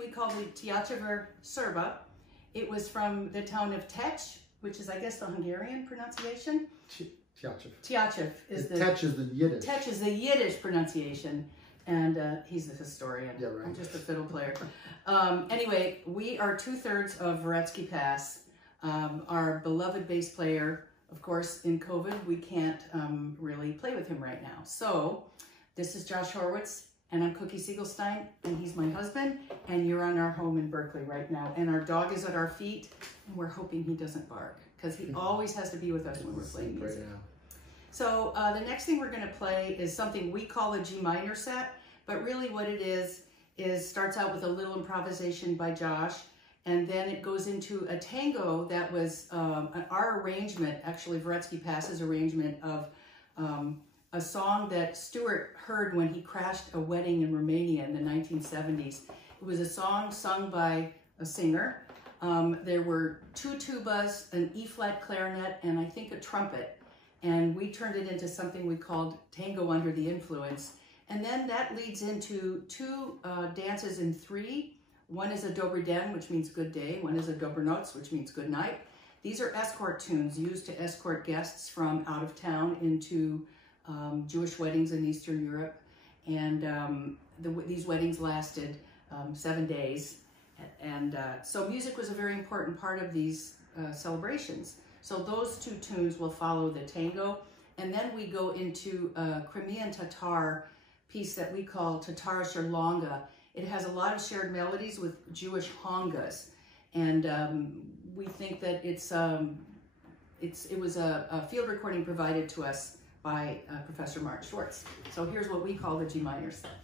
we call the Teatr Serba. It was from the town of Tech, which is, I guess, the Hungarian pronunciation. Teatr. Teatr is the... Tech is the Yiddish. Tech is the Yiddish pronunciation, and he's the historian. Yeah, right. I'm just a fiddle player. Anyway, we are 2/3 of Veretski Pass. Our beloved bass player, of course, in COVID, we can't really play with him right now. So, this is Josh Horowitz, and I'm Cookie Segelstein, and he's my husband, and you're on our home in Berkeley right now. And our dog is at our feet, and we're hoping he doesn't bark, because he always has to be with us when we're playing music. So the next thing we're going to play is something we call a G minor set, but really what it is starts out with a little improvisation by Josh, and then it goes into a tango that was our arrangement, actually Veretski Pass's arrangement of a song that Stuart heard when he crashed a wedding in Romania in the 1970s. It was a song sung by a singer. There were 2 tubas, an E-flat clarinet, and I think a trumpet. And we turned it into something we called Tango Under the Influence. And then that leads into 2 dances in 3. One is a Dobry Den, which means good day. One is a Dobranoc, which means good night. These are escort tunes used to escort guests from out of town into Jewish weddings in Eastern Europe. And these weddings lasted 7 days. And so music was a very important part of these celebrations. So those 2 tunes will follow the tango, and then we go into a Crimean Tatar piece that we call Tatar Sherlonga. It has a lot of shared melodies with Jewish hongas, and we think that it was a field recording provided to us by Professor Mark Schwartz. So here's what we call the G minor set.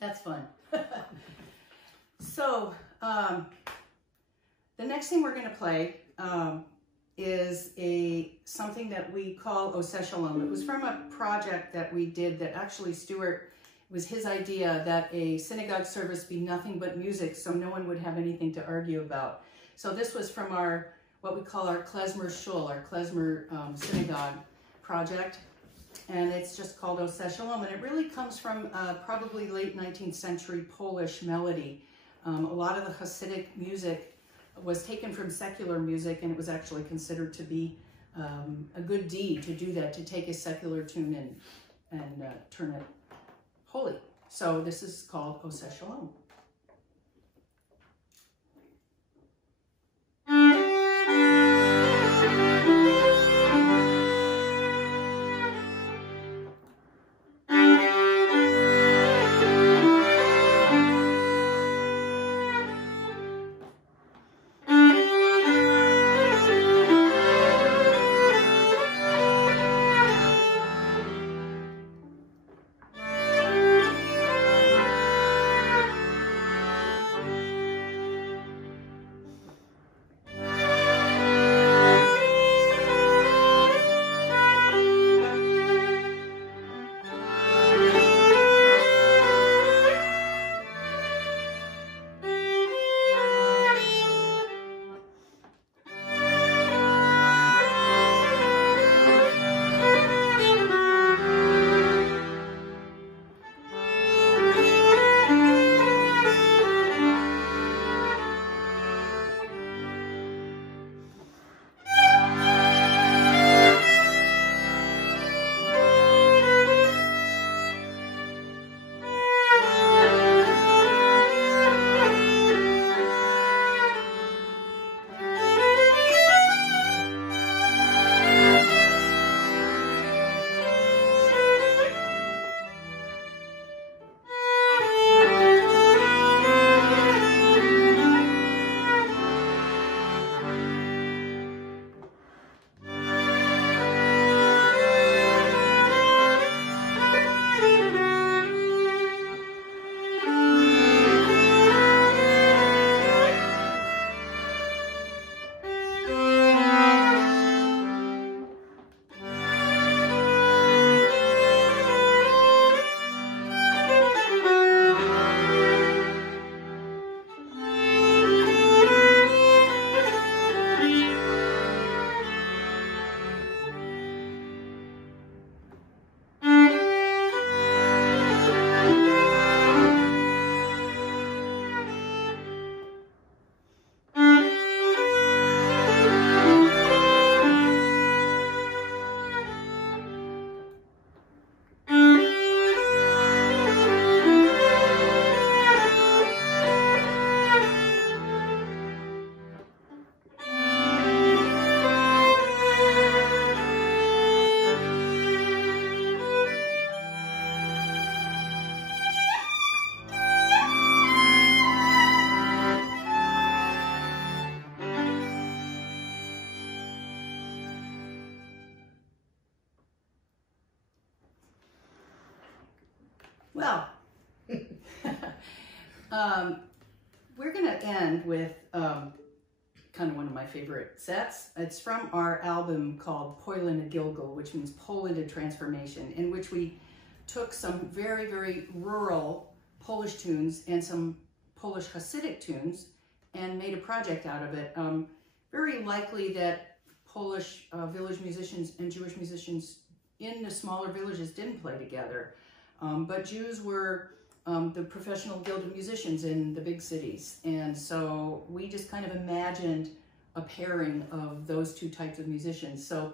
That's fun. So, the next thing we're going to play is something that we call O Seshalom. It was from a project that we did that actually Stuart, it was his idea that a synagogue service be nothing but music so no one would have anything to argue about. So this was from our, what we call our klezmer shul, our klezmer synagogue project. And it's just called O Seshalom, and it really comes from probably late 19th century Polish melody. A lot of the Hasidic music was taken from secular music, and it was actually considered to be a good deed to do that, to take a secular tune and turn it holy. So this is called O Seshalom. Well, we're going to end with kind of one of my favorite sets. It's from our album called Poland a Gilgul, which means Poland a Transformation, in which we took some very, very rural Polish tunes and some Polish Hasidic tunes and made a project out of it. Very likely that Polish village musicians and Jewish musicians in the smaller villages didn't play together, but Jews were the professional guild of musicians in the big cities, and so we just kind of imagined a pairing of those two types of musicians. So,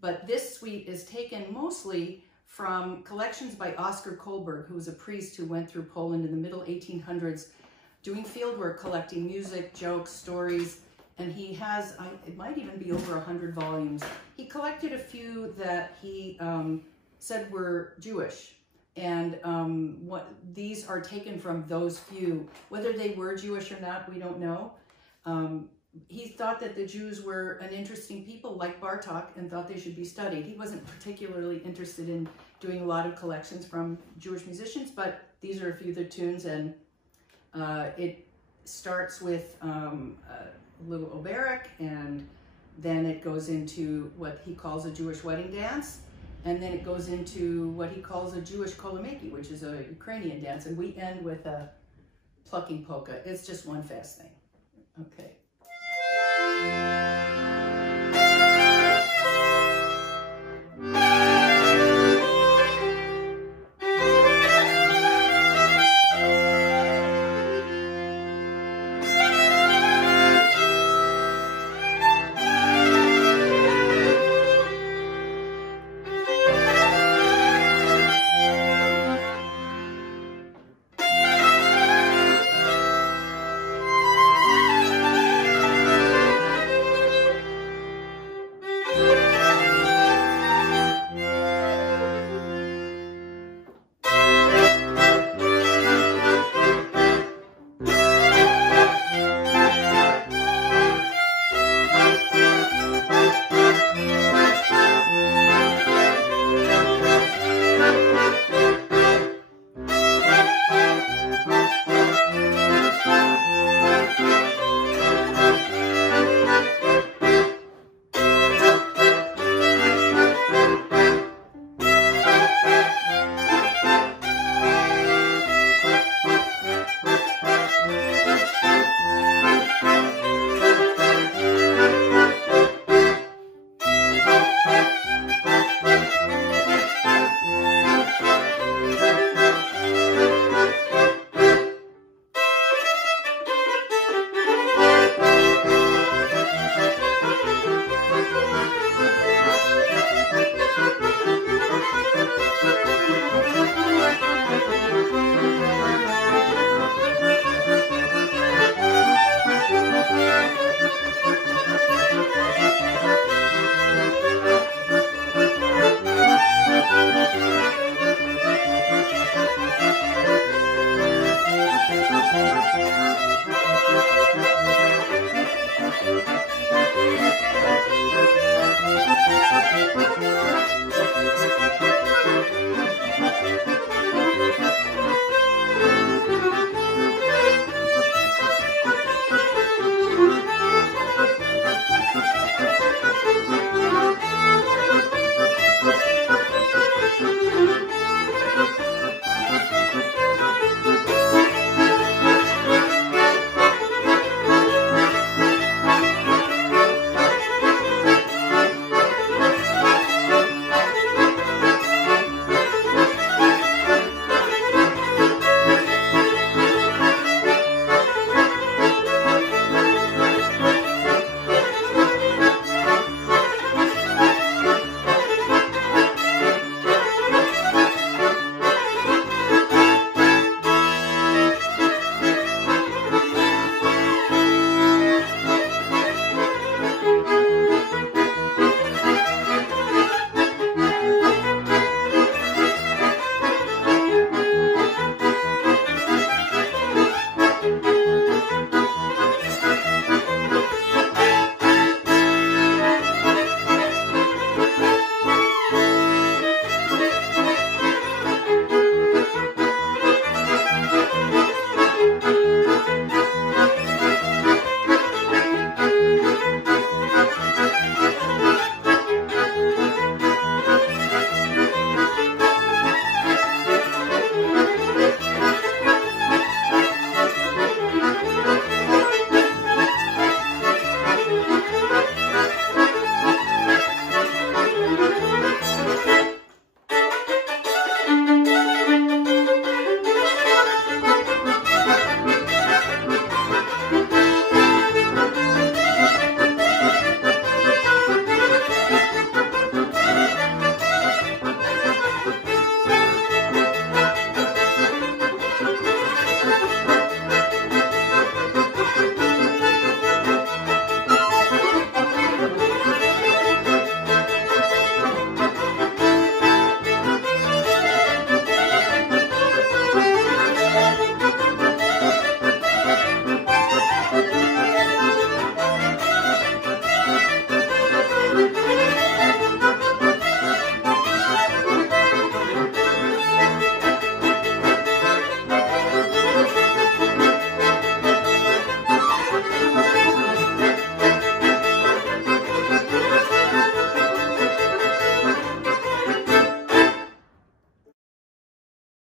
but this suite is taken mostly from collections by Oskar Kohlberg, who was a priest who went through Poland in the middle 1800s doing fieldwork, collecting music, jokes, stories, and he has, it might even be over 100 volumes. He collected a few that he said were Jewish, and these are taken from those few. Whether they were Jewish or not, we don't know. He thought that the Jews were an interesting people like Bartok and thought they should be studied. He wasn't particularly interested in doing a lot of collections from Jewish musicians, but these are a few of the tunes, and it starts with Little Oberek, and then it goes into what he calls a Jewish wedding dance, and then it goes into what he calls a Jewish kolomeki, which is a Ukrainian dance, and we end with a plucking polka. It's just one fast thing. Okay.